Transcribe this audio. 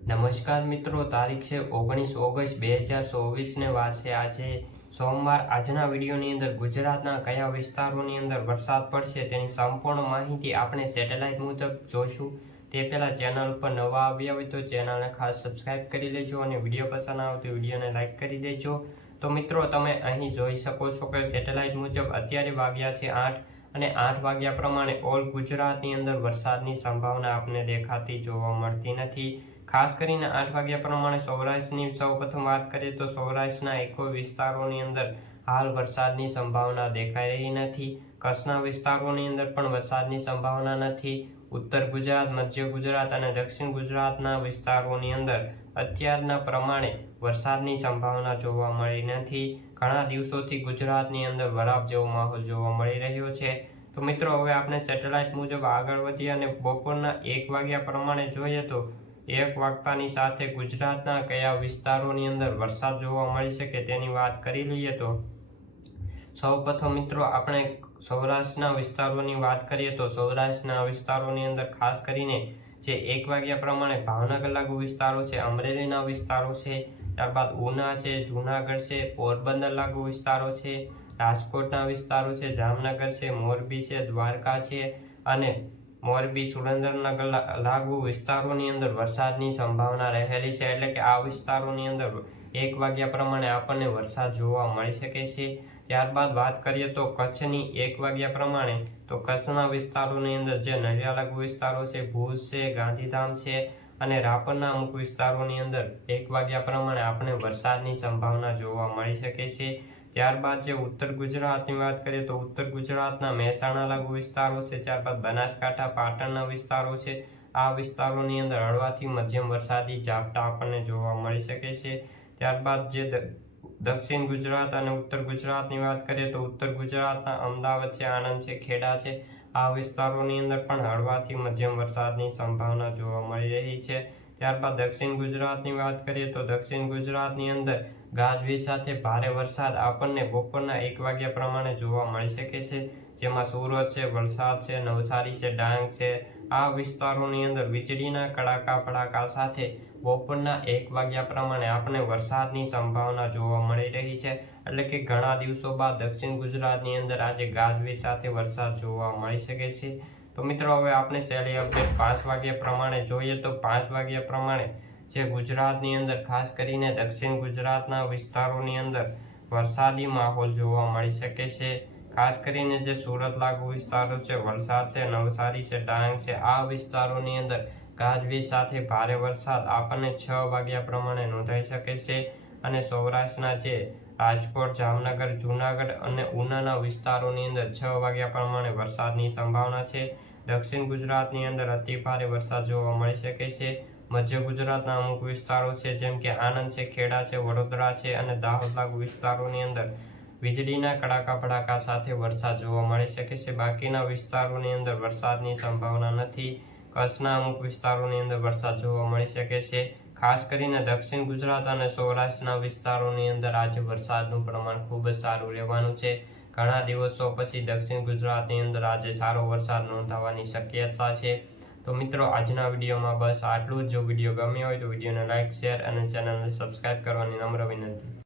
નમસ્કાર મિત્રો, તારીખ છે ઓગણીસ ઓગસ્ટ બે હજાર ચોવીસને વારસે આજે સોમવાર. આજના વિડીયોની અંદર ગુજરાતના કયા વિસ્તારોની અંદર વરસાદ પડશે તેની સંપૂર્ણ માહિતી આપણે સેટેલાઇટ મુજબ જોઈશું. તે પહેલાં ચેનલ ઉપર નવા આવ્યા હોય તો ચેનલને ખાસ સબસ્ક્રાઇબ કરી લેજો અને વીડિયો પસંદ આવે તો વિડીયોને લાઇક કરી દેજો. તો મિત્રો, તમે અહીં જોઈ શકો છો કે સેટેલાઇટ મુજબ અત્યારે વાગ્યા છે આઠ અને આઠ વાગ્યા પ્રમાણે ઓલ ગુજરાતની અંદર વરસાદની સંભાવના આપને દેખાતી જોવા મળતી નથી. ખાસ કરીને આઠ વાગ્યા પ્રમાણે સૌરાષ્ટ્રની સૌ પ્રથમ વાત કરીએ તો સૌરાષ્ટ્રના એકો વિસ્તારોની અંદર હાલ વરસાદની સંભાવના દેખાઈ રહી નથી. કચ્છના વિસ્તારોની અંદર પણ વરસાદની સંભાવના નથી. ઉત્તર ગુજરાત, મધ્ય ગુજરાત અને દક્ષિણ ગુજરાતના વિસ્તારોની અંદર અત્યારના પ્રમાણે વરસાદની સંભાવના જોવા મળી નથી. ઘણા દિવસોથી ગુજરાતની અંદર વરાપ જેવો માહોલ જોવા મળી રહ્યો છે. તો મિત્રો, હવે આપણે સેટેલાઇટ મુજબ આગળ વધીએ અને બપોરના એક વાગ્યા પ્રમાણે જોઈએ તો એક વાગતાની સાથે ગુજરાતના કયા વિસ્તારોની અંદર વરસાદ જોવા મળી શકે તેની વાત કરી લઈએ તો સૌ પ્રથમ મિત્રો આપણે સૌરાષ્ટ્રના વિસ્તારોની વાત કરીએ તો સૌરાષ્ટ્રના વિસ્તારોની અંદર ખાસ કરીને જે એક વાગ્યા પ્રમાણે ભાવનગર લાગુ વિસ્તારો છે, અમરેલીના વિસ્તારો છે ત્યારબાદ ઉના છે, જુનાગઢ છે, પોરબંદર લાગુ વિસ્તારો છે, રાજકોટના વિસ્તારો છે, જામનગર છે, મોરબી છે, દ્વારકા છે અને મોરબી, સુરેન્દ્રનગર લાગુ વિસ્તારોની અંદર વરસાદની સંભાવના રહેલી છે. એટલે કે આ વિસ્તારોની અંદર એક વાગ્યા પ્રમાણે આપણને વરસાદ જોવા મળી શકે છે. ત્યારબાદ વાત કરીએ તો કચ્છની એક વાગ્યા પ્રમાણે તો કચ્છના વિસ્તારોની અંદર જે નલિયા લાગુ વિસ્તારો છે, ભુજ છે, ગાંધીધામ છે અને રાપરના અમુક વિસ્તારોની અંદર એક વાગ્યા પ્રમાણે આપણે વરસાદની સંભાવના જોવા મળી શકે છે. ત્યારબાદ જે ઉત્તર ગુજરાતની વાત કરીએ તો ઉત્તર ગુજરાતના મહેસાણા લાગુ વિસ્તારો છે, ત્યારબાદ બનાસકાંઠા, પાટણના વિસ્તારો છે. આ વિસ્તારોની અંદર હળવાથી મધ્યમ વરસાદી ઝાપટા આપણને જોવા મળી શકે છે. ત્યારબાદ જે દક્ષિણ ગુજરાત અને ઉત્તર ગુજરાતની વાત કરીએ તો ઉત્તર ગુજરાતના અમદાવાદ છે, આણંદ છે, ખેડા છે. આ વિસ્તારોની અંદર પણ હળવાથી મધ્યમ વરસાદની સંભાવના જોવા મળી રહી છે. ત્યારબાદ દક્ષિણ ગુજરાતની વાત કરીએ તો દક્ષિણ ગુજરાતની અંદર ગાજવીજ સાથે ભારે વરસાદ આપણને બપોરના એક વાગ્યા પ્રમાણે જોવા મળી શકે છે. જેમાં સુરત છે, વલસાડ છે, નવસારી છે, ડાંગ છે. આ વિસ્તારોની અંદર વીજળીના કડાકા, ફડાકા સાથે બપોરના એક વાગ્યા પ્રમાણે આપણે વરસાદની સંભાવના જોવા મળી રહી છે. એટલે કે ઘણા દિવસો બાદ દક્ષિણ ગુજરાતની અંદર આજે ગાજવીજ સાથે વરસાદ જોવા મળી શકે છે. તો મિત્રો, હવે આપણે સહેલી અપડેટ પાંચ વાગ્યા પ્રમાણે જોઈએ તો પાંચ વાગ્યા પ્રમાણે જે ગુજરાતની અંદર, ખાસ કરીને દક્ષિણ ગુજરાતના વિસ્તારોની અંદર વરસાદી માહોલ જોવા મળી શકે છે. ખાસ કરીને જે સુરત લાગુ વિસ્તારો છે, વલસાડ છે, નવસારી છે, ડાંગ છે, આ વિસ્તારોની અંદર ગાજવીજ સાથે ભારે વરસાદ આપણને છ વાગ્યા પ્રમાણે નોંધાઈ શકે છે. અને સૌરાષ્ટ્રના જે રાજકોટ, જામનગર, જૂનાગઢ અને ઉનાના વિસ્તારોની અંદર છ વાગ્યા પ્રમાણે વરસાદની સંભાવના છે. દક્ષિણ ગુજરાતની અંદર અતિ ભારે વરસાદ જોવા મળી શકે છે. મધ્ય ગુજરાતના અમુક વિસ્તારો છે, જેમ કે આણંદ છે, ખેડા છે, વડોદરા છે અને દાહોદ લાગુ વિસ્તારોની અંદર વીજળીના કડાકા ભડાકા સાથે વરસાદ જોવા મળી શકે છે. બાકીના વિસ્તારોની અંદર વરસાદની સંભાવના નથી. કચ્છના અમુક વિસ્તારોની અંદર વરસાદ જોવા મળી શકે છે. ખાસ કરીને દક્ષિણ ગુજરાત અને સૌરાષ્ટ્રના વિસ્તારોની અંદર આજે વરસાદનું પ્રમાણ ખૂબ જ સારું રહેવાનું છે. ઘણા દિવસો પછી દક્ષિણ ગુજરાતની અંદર આજે સારો વરસાદ નોંધાવાની શક્યતા છે. તો મિત્રો, આજના વિડીયોમાં બસ આટલું જ. જો વીડિયો ગમ્યો હોય તો વિડીયોને લાઇક શેર અને ચેનલને સબસ્ક્રાઈબ કરવાની નમ્ર વિનંતી.